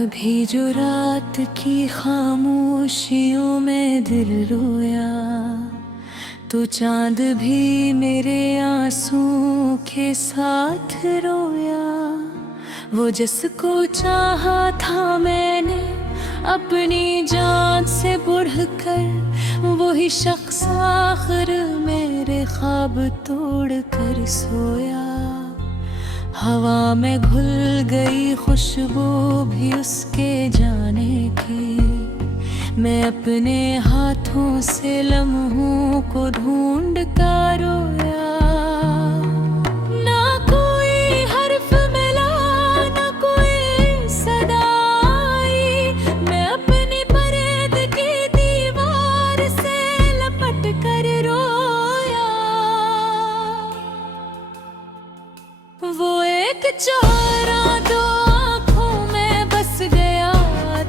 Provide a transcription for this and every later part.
कभी जो रात की खामोशियों में दिल रोया, तो चांद भी मेरे आंसू के साथ रोया। वो जिसको चाहा था मैंने अपनी जान से बढ़कर, वही शख्स आखिर मेरे ख्वाब तोड़ कर सोया। हवा में घुल गई खुशबू भी उसके जाने की, मैं अपने हाथों से लम्हों को ढूंढ कर रोया। ना कोई हर्फ मिला, ना कोई सदा आई, मैं अपनी परद की दीवार से लपट कर रोया। वो एक चेहरा दो आँखों में बस गया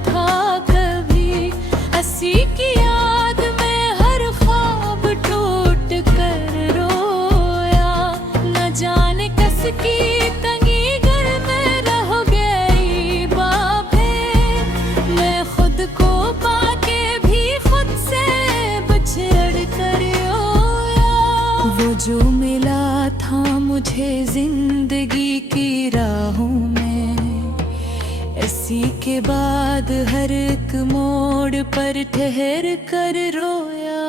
था कभी, हंसी की याद में हर ख्वाब टूट कर रोया। न जाने कस की तंगी घर में रह गई बातें, मैं खुद को पाके भी खुद से बिछड़ कर रोया। वो जो मिला था मुझे जिंदगी की राहों में, इसी के बाद हर एक मोड़ पर ठहर कर रोया।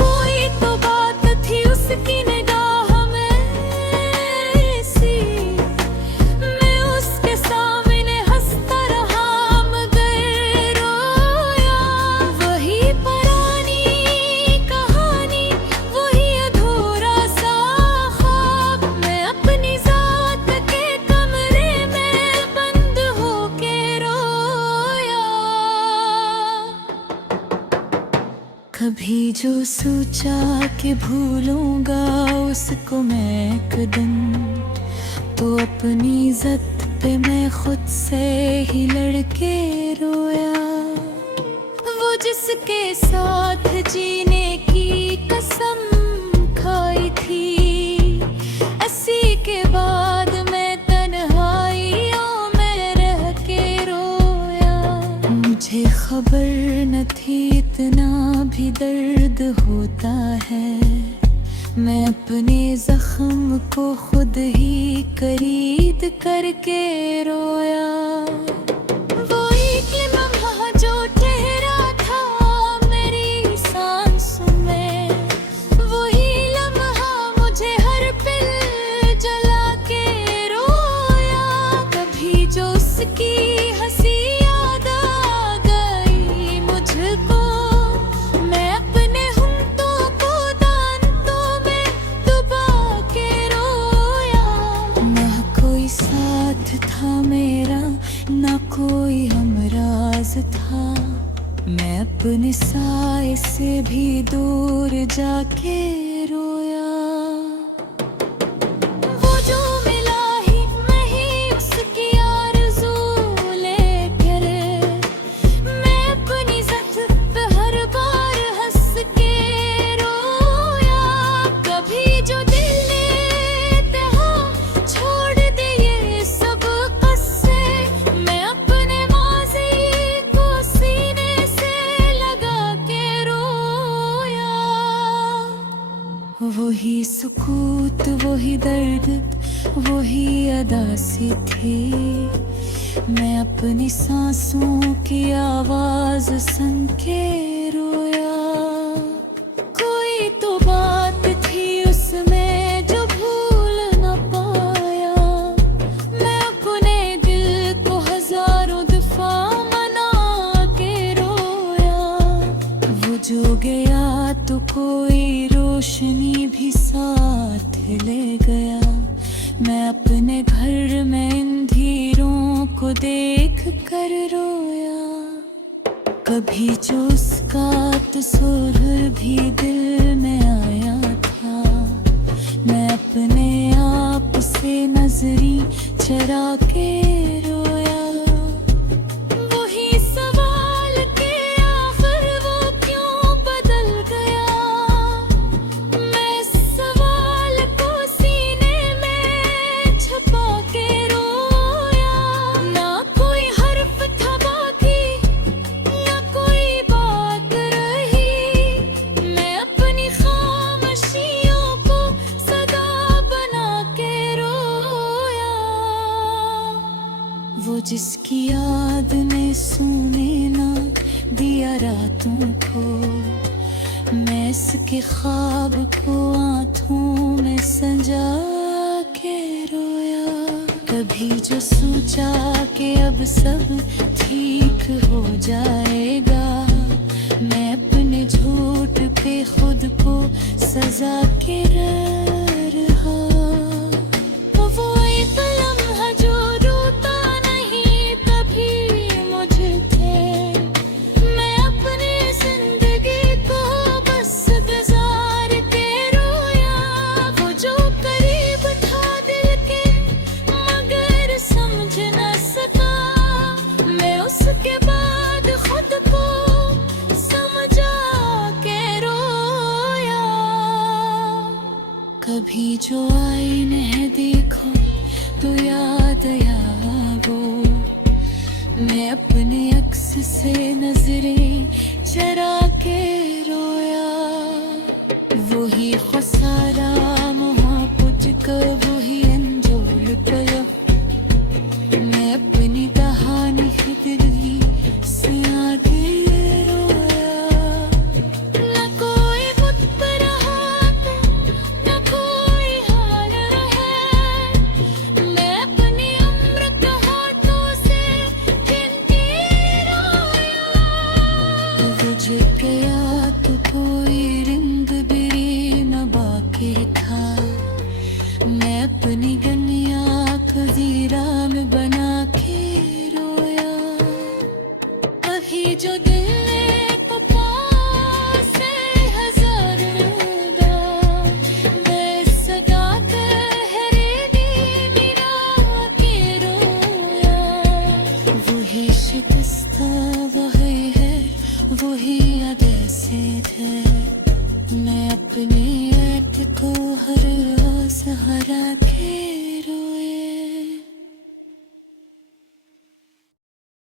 कोई तो बात थी उसकी निगाह में ऐसी, मैं उसके सामने हंसता रहा मगर रोया। वही पुरानी कहानी, वही अधूरा सा ख्वाब, मैं अपनी जात के कमरे में बंद होके रोया। कभी जो सोचा कि भूलूंगा उसको मैं एक दिन, तो अपनी इज्जत पे मैं खुद से ही लड़के रोया। वो जिसके साथ जीने की कसम खाई थी, इसी के बाद मैं तन्हाइयों में रह के रोया। मुझे खबर न थी इतना भी दर्द होता है, मैं अपने जख्म को खुद ही खरीद करके रोया। वो एक लम्हा जो ठहरा था मेरी सांसों में, वही लम्हा मुझे हर पल जला के रोया। कभी जो उसकी हंसी याद आ गई मुझको, मैं अपने होंठों को दांतों में दबा के रोया। ना कोई साथ था मेरा, ना कोई हमराज था, मैं अपने साए से भी दूर जाके रोया। वो जो मिला ही मैं ही उसकी आरज़ू लेकर, मैं अपनी ज़त पे हर बार हंस के रोया। कभी जो दिल ने तहा छोड़ दिए सब क़स्से, मैं अपने माज़ी को सीने से लगा के रोया। वही सुकूत, वही दर्द, वही अदा सी थी, मैं अपनी सांसों की आवाज सुन के रोया। कोई तो बात थी उसमें जो भूल न पाया, मैं अपने दिल को हजारों दफा मना के रोया। वो जो गया तो कोई रोशनी भी साथ ले गया, मैं अपने घर में अंधेरों को देख कर रोया। कभी जो उसका तस्वीर भी दिल में आया था, मैं अपने आप से नजरी चरा के रोया। वही सवाल के आखिर वो क्यों बदल गया, मैं इस सवाल को सीने में छुपा के रोया। ना बातों को, मैं इसके ख्वाब को आंखों में सजा के रोया। कभी जो सोचा कि अब सब ठीक हो जाएगा, मैं अपने झूठ पे खुद को सजा के रहा। वो एक लम्हा जो रोता नहीं कभी मुझे थे, मैं अपनी जिंदगी को बस गुजार के रोया। वो जो करीब था दिल के मगर समझ न सका, मैं उसके बाद खुद को समझा के रोया। कभी जो आईने देखो तो याद आया वो, मैं अपने अक्स से नजरें चरा के रोया। वही खसारा महापुज का वही अंजोल पया, मैं अपनी कहानी खिदरी से आगे रोया। न कोई बुत पर हाथ, न कोई हाल रहे, मैं अपनी उम्र के हाथों से गिनती रोया। तुझे गया तो कोई रिंग भी न बाकी था, मैं अपनी गनिया खजीरा में बना के रोया। वही जो दिल ने पास से हजार लूंगा, मैं सदा तहरीरी मिला के रोया। वही शिकस्ता वही है, वही यादें से थे, मैं अपनी ऐट को हर रोज हरा के